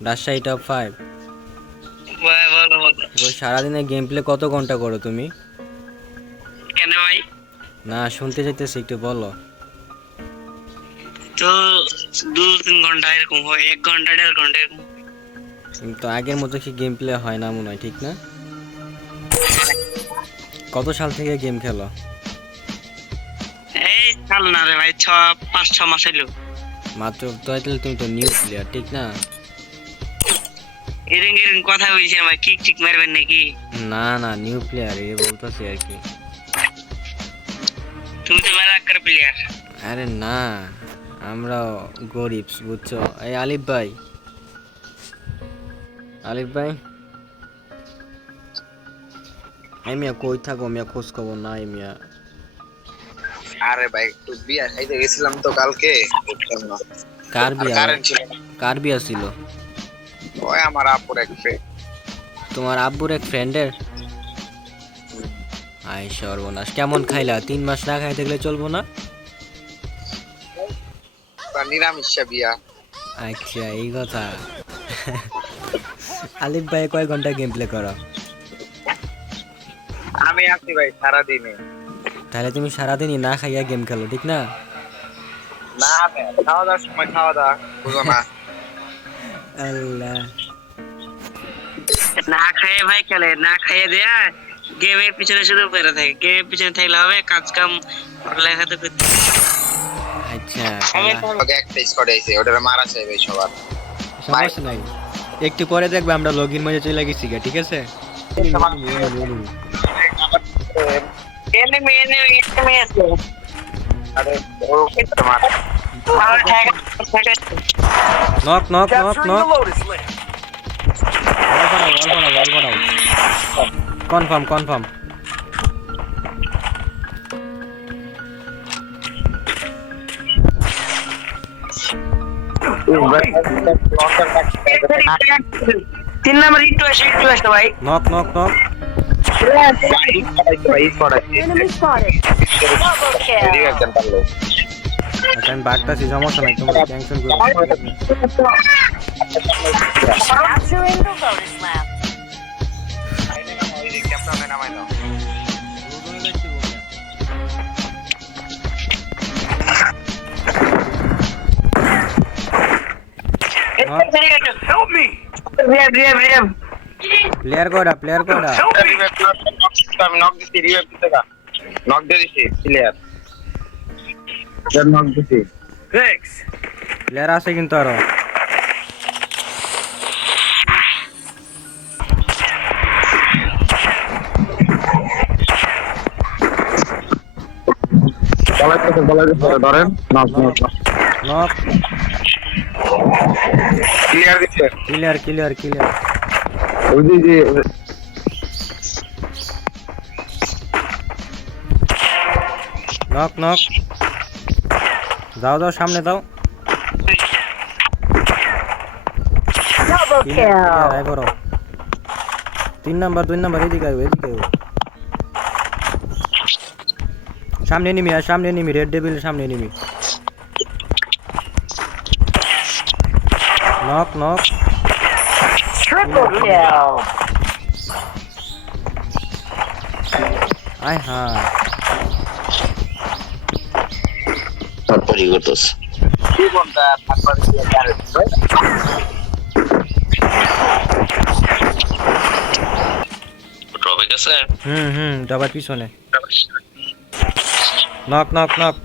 Rajshahi top 5। ভাই বলো বলো। সারাদিনে গেম প্লে কত ঘন্টা করো তুমি? কেন ভাই? না, শুনতে চাইতেছি, একটু বলো। তো 2-3 ঘন্টা এরকম হয়, 1 ঘন্টা 1.5 ঘন্টা এরকম। কিন্তু আগের মতো কি গেম প্লে হয় না মনে হয়, ঠিক না? কত সাল থেকে গেম খেলো? এই চাল না রে ভাই, 5-6 মাস হইলো। মাত্র? তাহলে তুমি তো নিউ প্লেয়ার, ঠিক না? এরিং এরিং কথা বলছি ভাই, কিক টিক মারবেন নাকি? না না, নিউ প্লেয়ার এই বলতেছি আর কি। তুমি তো মেলাকার প্লেয়ার। আরে না, আমরা গরিব, বুঝছো? এই আলিফ ভাই, আলিফ ভাই, এই মিয়া কই থাকো মিয়া, খোঁজ খবর নাই মিয়া। আরে ভাই একটু বিয়া খাইতে গেছিলাম তো কালকে, বুঝছেন না। কার আর বিয়া ভাই? কারেন্ট ছিল না। কার বিয়া ছিল? ওই আমার আপুর এক friend। তোমার আব্বুর এক ফ্রেন্ডের? আই সর্বনাশ, কেমন খাইলা? 3 মাস না খাইতে গেলে চলবো না? তার নিরামিষা বিয়া। আচ্ছা, এই কথা। আলিফ ভাই কয় ঘন্টা গেম প্লে করো? আমি আছি ভাই সারাদিনে। তাহলে তুমি সারাদিনই না খাইয়া গেম খেলো, ঠিক না? না ভাই, খাওয়া দাওয়ার সময় খাওয়া দাওয়া, বুঝো না। আল্লাহ। না খাইয়ে ভাই খেলে, না খাইয়ে দেয়া গেমের পিছনে শুধু পড়ে থাকে। গেমের পিছনে থাকলে হবে? কাজ কাম লেখা তো করতে হবে। আচ্ছা, আমি তাহলে ওকে একটা স্কোয়াড আইছে, ওটারে মারা চাই ভাই সবার। সমস্যা নাই। একটু পরে দেখবে আমরা লগইন মাঝে চলে গেছি গা, ঠিক আছে? এনিমি এনিমি এনিমি আছে। আরে ও একটা মারা। আমার ঠেকা ঠেকা। Knock knock knock knock. Confirm confirm. তিন নাম্বার একটু আসে ভাই। Knock knock knock. Enemy spotted. Double kill. আচ্ছা, আমি বাগতাছি, সমস্যা নাই, তোমরা টেনশন করো না। Capturing the Lotus Lamp. Help me. Rev. Player কয়টা? প্লেয়ার কয়টা? আমি নক দিছি, রিভাইভ দিতে গা। নক দিয়ে দিছি প্লেয়ার। নক দিছি। Thanks. প্লেয়ার আছে কিন্তু আরো। বলাইতেছে ধরেন। Knock knock knock. ক্লিয়ার দিচ্ছে। Clear clear clear. ওই যে নক নক। যাও যাও, সামনে দাও। Double kill. আয় করো। 3 নাম্বার 2 নাম্বার, এদিকে আয়, এদিকে আয়। সামনে নিমি, আর সামনে নিমি, রেড ডেভিল সামনে enemy. Knock knock. Triple kill. আয় হ্যাঁ। তারপরই করতেছ কি বলতা তারপরে কি আর টপিক আছে। হুম, যাবার পিছনে। Knock knock knock.